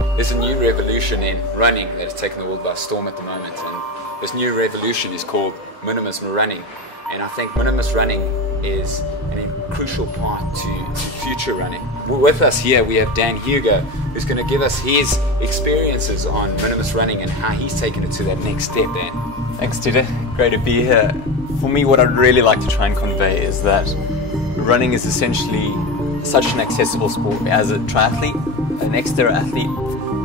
There's a new revolution in running that has taken the world by storm at the moment, and this new revolution is called minimalist running. And I think minimalist running is a crucial part to future running. With us here we have Dan Hugo, who's going to give us his experiences on minimalist running and how he's taken it to that next step. Dan. Thanks, Tita. Great to be here. For me, what I'd really like to try and convey is that running is essentially such an accessible sport. As a triathlete, an ex-terra athlete,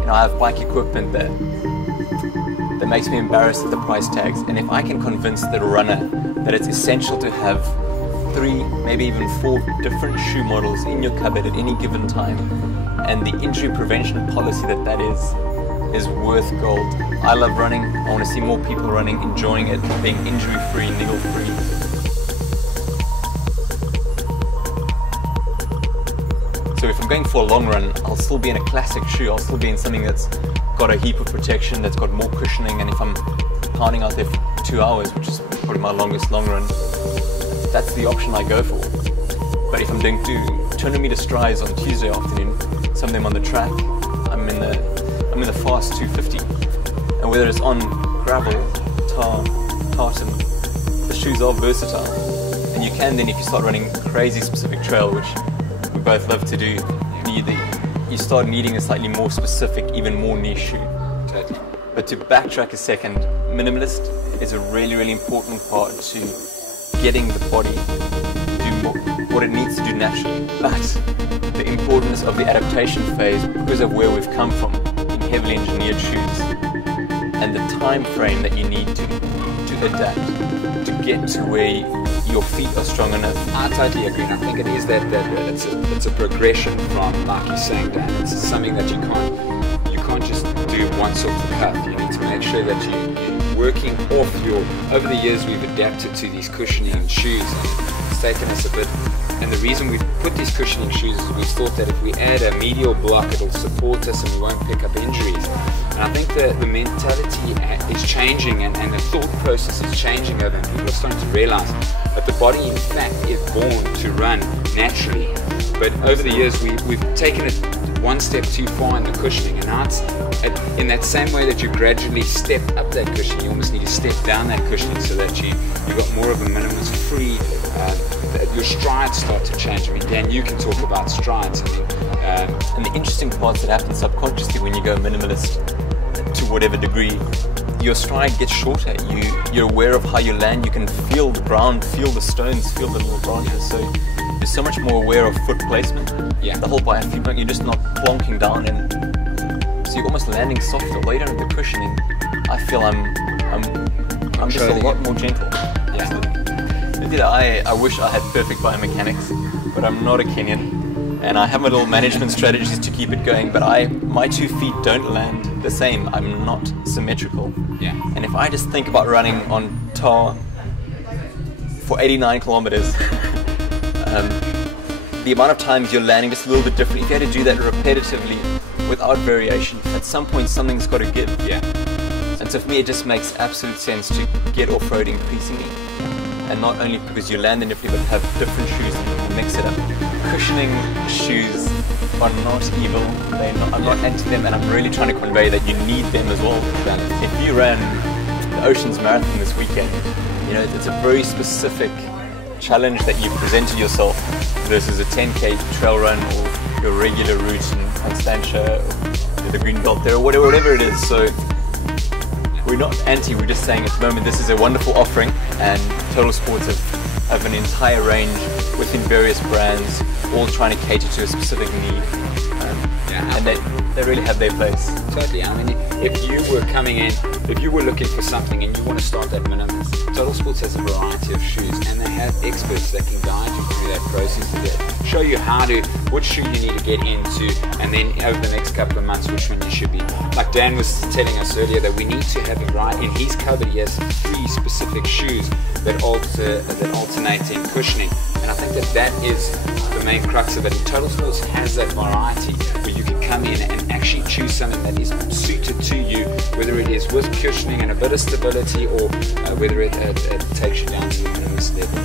I have bike equipment that makes me embarrassed at the price tags. And if I can convince the runner that it's essential to have 3, maybe even 4 different shoe models in your cupboard at any given time, and the injury prevention policy that is worth gold. I love running. I want to see more people running, enjoying it, being injury-free, niggle-free. So if I'm going for a long run, I'll still be in a classic shoe. I'll still be in something that's got a heap of protection, that's got more cushioning, and if I'm pounding out there for 2 hours, which is probably my longest long run, that's the option I go for. But if I'm doing 200 meter strides on Tuesday afternoon, some of them on the track, I'm in the fast 250. And whether it's on gravel, tar, tartan, the shoes are versatile. And you can then, if you start running crazy specific trail, which we both love to do, you start needing a slightly more specific, even more niche shoe. Totally. But to backtrack a second, minimalist is a really, really important part to getting the body to do what it needs to do naturally. But the importance of the adaptation phase, because of where we've come from in heavily engineered shoes, and the time frame that you need to adapt to get to where your feet are strong enough. I totally agree, and I think it is that it's a progression from, like you're saying, Dan, it's something that you can't just do once off the cuff. You need to make sure that you're working off over the years we've adapted to these cushioning shoes, and it's taken us a bit. And the reason we've put these cushioning shoes is we thought that if we add a medial block, it'll support us and we won't pick up injuries. And I think the mentality is changing, and the thought process is changing over, and people are starting to realize that the body in fact is born to run naturally. But over the years we've taken it one step too far in the cushioning, and now it's in that same way that you gradually step up that cushioning, you almost need to step down that cushioning so that you've got more of a minimalist free. Your strides start to change. I mean, Dan, you can talk about strides. And the interesting parts that happen subconsciously when you go minimalist, to whatever degree, your stride gets shorter. You're aware of how you land. You can feel the ground, feel the stones, feel the little branches. So you're so much more aware of foot placement. Yeah. The whole biofeedback, you're just not plonking down, and so you're almost landing softer. Later in the cushioning, I feel I'm just a lot more gentle. Yeah. I wish I had perfect biomechanics, but I'm not a Kenyan, and I have my little management strategies to keep it going, but my 2 feet don't land the same. I'm not symmetrical. Yeah. And if I just think about running on tar for 89 kilometers, the amount of times you're landing just a little bit different. If you had to do that repetitively without variation, at some point something's got to give. Yeah. And so for me it just makes absolute sense to get off-road increasingly. And not only because you land in differently, but have different shoes and mix it up. Cushioning shoes are not evil. I'm not anti them, and I'm really trying to convey that you need them as well. If you ran the Oceans Marathon this weekend, it's a very specific challenge that you presented yourself versus a 10K trail run or your regular route in Constantia or the Green Belt there, or whatever it is. So we're not anti, we're just saying at the moment this is a wonderful offering, and Total Sports have an entire range within various brands, all trying to cater to a specific need. And they really have their place. Totally. I mean, if you were coming in, if you were looking for something and you want to start that minimalist, Total Sports has a variety of shoes, and they have experts that can guide you through that process, that show you which shoe you need to get into, and then over the next couple of months which one you should be. Like Dan was telling us earlier, that we need to have a variety. In his cupboard he has 3 specific shoes that alternate in cushioning, and I think that is the main crux of it. Total Sports has that variety where you can come in and actually choose something that is suited to you, whether it is with cushioning and a bit of stability, or whether it takes you down to the minimalist level.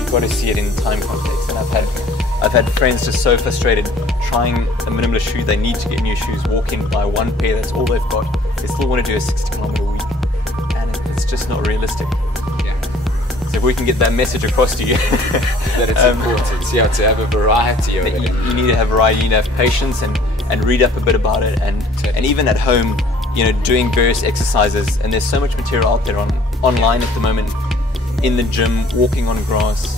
You've got to see it in time context, and I've I've had friends just so frustrated trying a minimalist shoe, they need to get new shoes, walk in, buy one pair, that's all they've got. They still want to do a 60-kilometer week, and it's just not realistic. Yeah. So if we can get that message across to you, That it's important, yeah, to have a variety of it. you need to have variety, you need to have patience and read up a bit about it, and even at home, you know, doing various exercises. And there's so much material out there online at the moment, in the gym, walking on grass,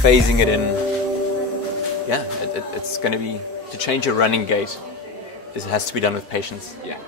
phasing it in. Yeah, it's going to be, to change your running gait, it has to be done with patience. Yeah.